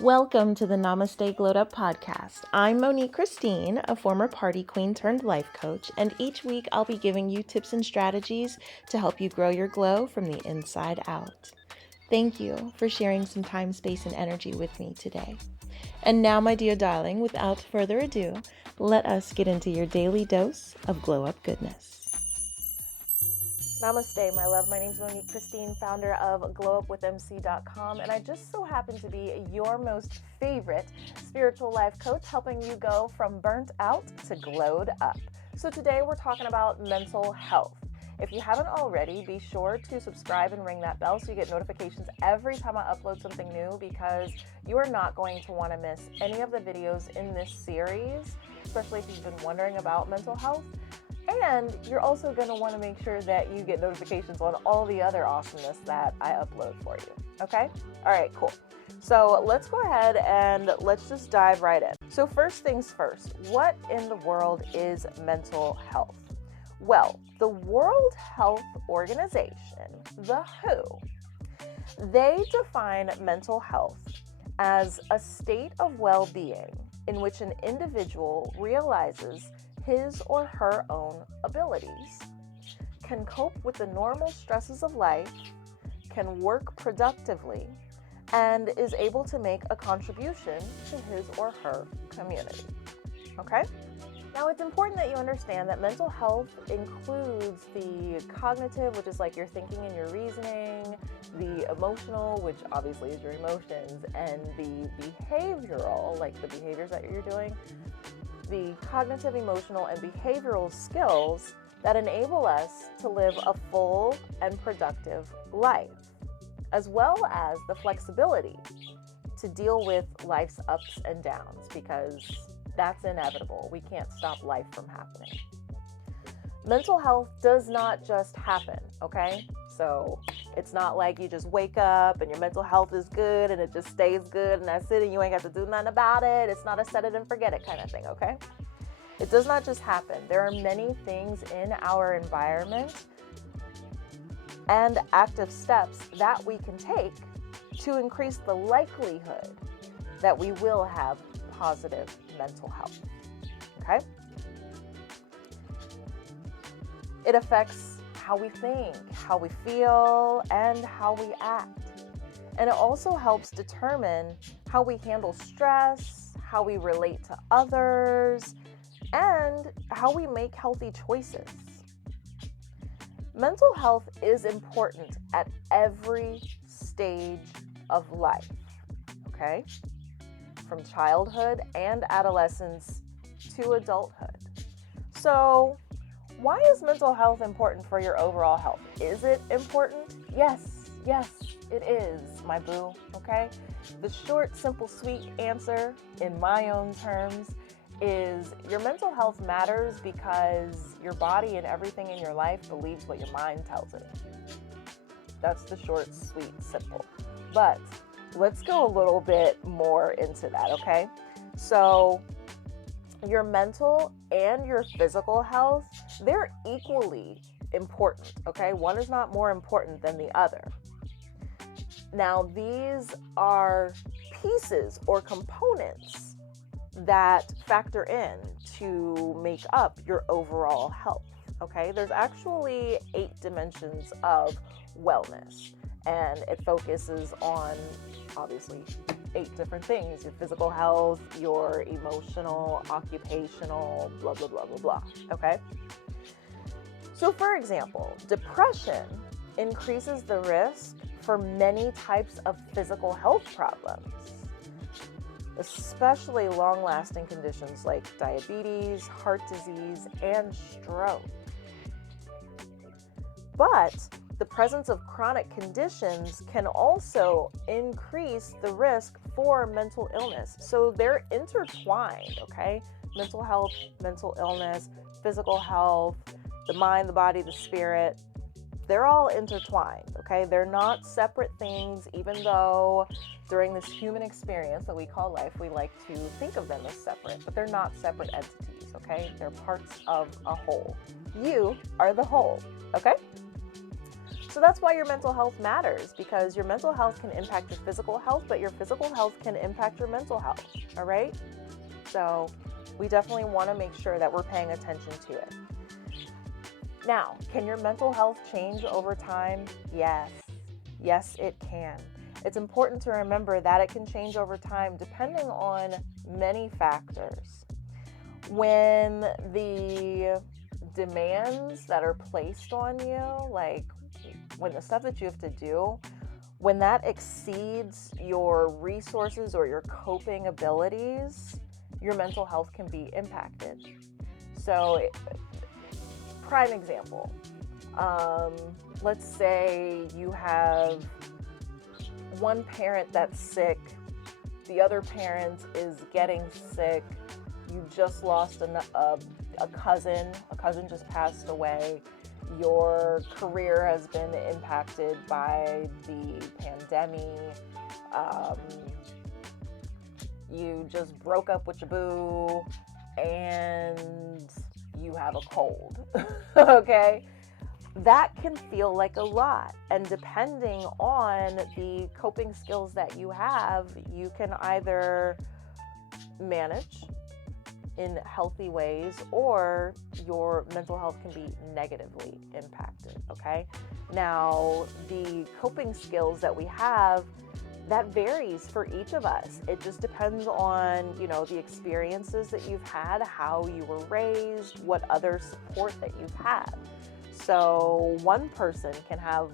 Welcome to the Namaste Glowed Up podcast. I'm Monique Christine, a former party queen turned life coach, and each week I'll be giving you tips and strategies to help you grow your glow from the inside out. Thank you for sharing some time, space, and energy with me today. And now, my dear darling, without further ado, let us get into your daily dose of glow up goodness. Namaste, my love. My name is Monique Christine, founder of glowupwithmc.com, and I just so happen to be your most favorite spiritual life coach, helping you go from burnt out to glowed up. So today we're talking about mental health. If you haven't already, be sure to subscribe and ring that bell so you get notifications every time I upload something new, because you are not going to want to miss any of the videos in this series, especially if you've been wondering about mental health. And you're also going to want to make sure that you get notifications on all the other awesomeness that I upload for you. Okay? All right, cool. So let's go ahead and let's just dive right in. So first things first, what in the world is mental health? Well, the World Health Organization, the WHO, they define mental health as a state of well-being in which an individual realizes his or her own abilities, can cope with the normal stresses of life, can work productively, and is able to make a contribution to his or her community. Okay? Now, it's important that you understand that mental health includes the cognitive, which is like your thinking and your reasoning, the emotional, which obviously is your emotions, and the behavioral, like the behaviors that you're doing, the cognitive, emotional, and behavioral skills that enable us to live a full and productive life, as well as the flexibility to deal with life's ups and downs, because that's inevitable. We can't stop life from happening. Mental health does not just happen, okay? So it's not like you just wake up and your mental health is good and it just stays good and that's it and you ain't got to do nothing about it. It's not a set it and forget it kind of thing, okay? It does not just happen. There are many things in our environment and active steps that we can take to increase the likelihood that we will have positive mental health, okay? It affects how we think, how we feel, and how we act. And it also helps determine how we handle stress, how we relate to others, and how we make healthy choices. Mental health is important at every stage of life, okay? From childhood and adolescence to adulthood. So, why is mental health important for your overall health? Is it important? Yes, it is, my boo, okay? The short, simple, sweet answer, in my own terms, is your mental health matters because your body and everything in your life believes what your mind tells it. That's the short, sweet, simple. But let's go a little bit more into that, okay? So, your mental and your physical health, they're equally important, okay? One is not more important than the other. Now, these are pieces or components that factor in to make up your overall health, okay? There's actually 8 dimensions of wellness, and it focuses on, obviously, 8 different things: your physical health, your emotional, occupational, blah, blah, blah, blah, blah, okay? So, for example, depression increases the risk for many types of physical health problems, especially long-lasting conditions like diabetes, heart disease, and stroke. But the presence of chronic conditions can also increase the risk for mental illness. So they're intertwined, okay? Mental health, mental illness, physical health, the mind, the body, the spirit, they're all intertwined, okay? They're not separate things, even though during this human experience that we call life, we like to think of them as separate, but they're not separate entities, okay? They're parts of a whole. You are the whole, okay? So that's why your mental health matters, because your mental health can impact your physical health, but your physical health can impact your mental health, all right? So we definitely want to make sure that we're paying attention to it. Now, can your mental health change over time? Yes. Yes, it can. It's important to remember that it can change over time depending on many factors. When the demands that are placed on you, like when the stuff that you have to do, when that exceeds your resources or your coping abilities, your mental health can be impacted. So, prime example, let's say you have one parent that's sick, the other parent is getting sick, you just lost a cousin just passed away, your career has been impacted by the pandemic, you just broke up with your boo, and you have a cold, okay? That can feel like a lot, and depending on the coping skills that you have, you can either manage in healthy ways or your mental health can be negatively impacted, okay? Now, the coping skills that we have, that varies for each of us. It just depends on, the experiences that you've had, how you were raised, what other support that you've had. So one person can have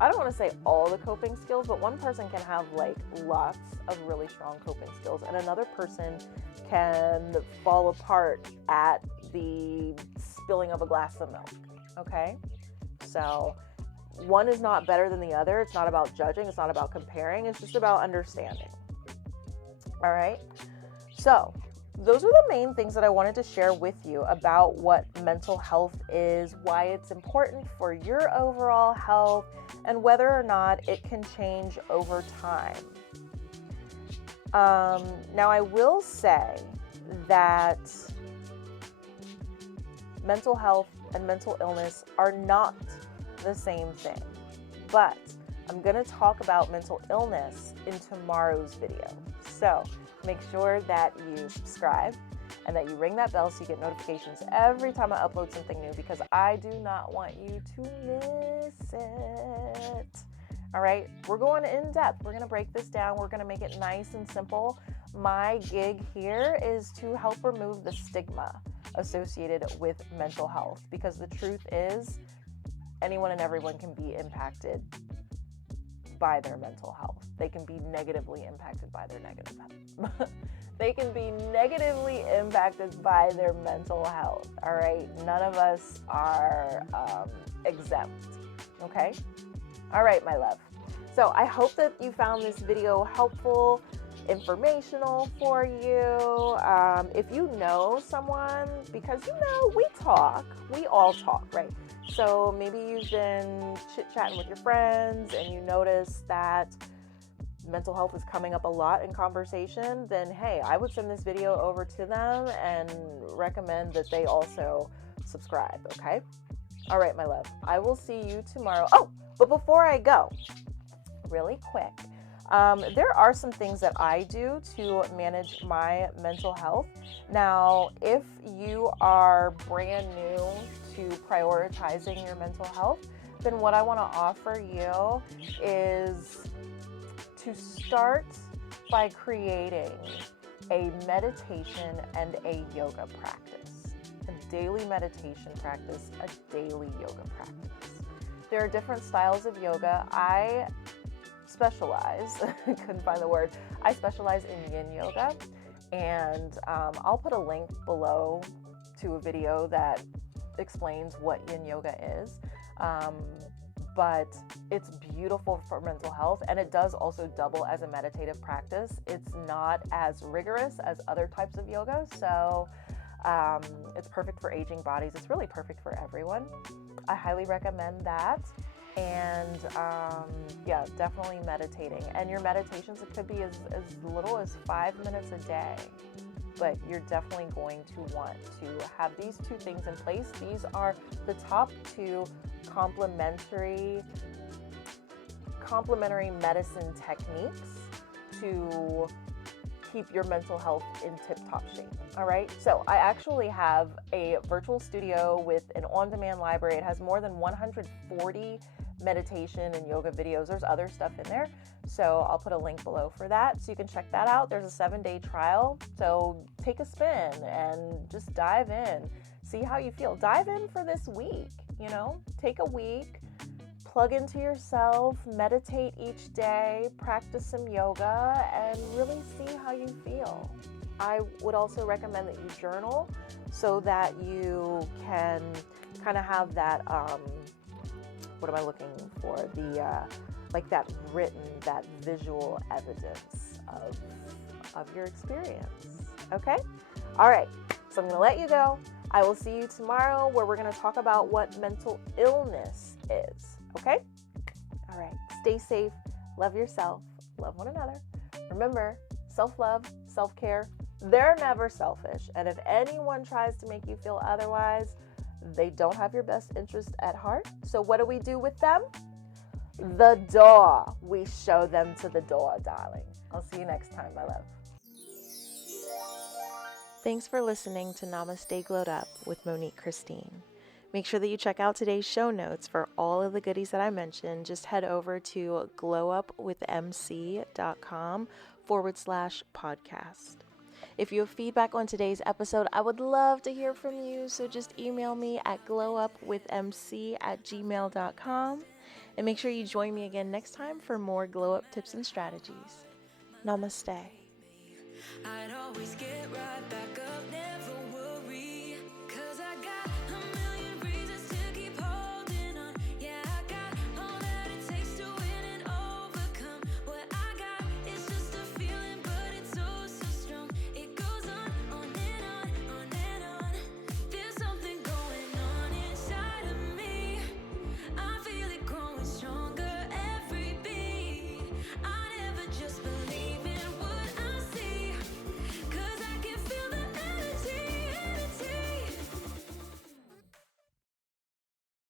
I don't want to say all the coping skills, but one person can have lots of really strong coping skills, and another person can fall apart at the spilling of a glass of milk, okay? So one is not better than the other. It's not about judging. It's not about comparing. It's just about understanding. All right? So those are the main things that I wanted to share with you about what mental health is, why it's important for your overall health, and whether or not it can change over time. Now, I will say that mental health and mental illness are not the same thing, but I'm going to talk about mental illness in tomorrow's video. So make sure that you subscribe and that you ring that bell so you get notifications every time I upload something new, because I do not want you to miss it. All right, we're going in depth. We're going to break this down. We're going to make it nice and simple. My gig here is to help remove the stigma associated with mental health, because the truth is anyone and everyone can be impacted by their mental health. They can be negatively impacted by their negative health. They can be negatively impacted by their mental health, all right? None of us are exempt, okay? All right, my love. So I hope that you found this video helpful, informational for you. If you know someone, because we all talk, right? So maybe you've been chit-chatting with your friends and you notice that mental health is coming up a lot in conversation, then hey, I would send this video over to them and recommend that they also subscribe, okay? All right, my love, I will see you tomorrow. Oh, but before I go, really quick, there are some things that I do to manage my mental health. Now, if you are brand new to prioritizing your mental health, then what I want to offer you is to start by creating a meditation and a yoga practice, a daily meditation practice, a daily yoga practice. There are different styles of yoga. I specialize, couldn't find the word, I specialize in yin yoga, and I'll put a link below to a video that explains what yin yoga is, but it's beautiful for mental health, and it does also double as a meditative practice. It's not as rigorous as other types of yoga, so it's perfect for aging bodies. It's really perfect for everyone. I highly recommend that. And yeah, definitely meditating. And your meditations, it could be as little as 5 minutes a day. but you're definitely going to want to have these two things in place. These are the top two complementary medicine techniques to keep your mental health in tip-top shape. All right, so I actually have a virtual studio with an on-demand library. It has more than 140 meditation and yoga videos. There's other stuff in there, so I'll put a link below for that so you can check that out. There's a 7-day trial, so take a spin and just dive in, see how you feel. Dive in for this week, you know, take a week, plug into yourself, meditate each day, practice some yoga, and really see how you feel. I would also recommend that you journal so that you can kind of have that, what am I looking for? Like that written, that visual evidence of your experience. Okay? All right. So I'm going to let you go. I will see you tomorrow where we're going to talk about what mental illness is. Okay? All right. Stay safe. Love yourself. Love one another. Remember, self-love, self-care, they're never selfish. And if anyone tries to make you feel otherwise, they don't have your best interest at heart. So what do we do with them? The door. We show them to the door, darling. I'll see you next time, my love. Thanks for listening to Namaste Glowed Up with Monique Christine. Make sure that you check out today's show notes for all of the goodies that I mentioned. Just head over to glowupwithmc.com/podcast. If you have feedback on today's episode, I would love to hear from you. So just email me at glowupwithmc@gmail.com. And make sure you join me again next time for more glow up tips and strategies. Namaste. I'd always get right back up.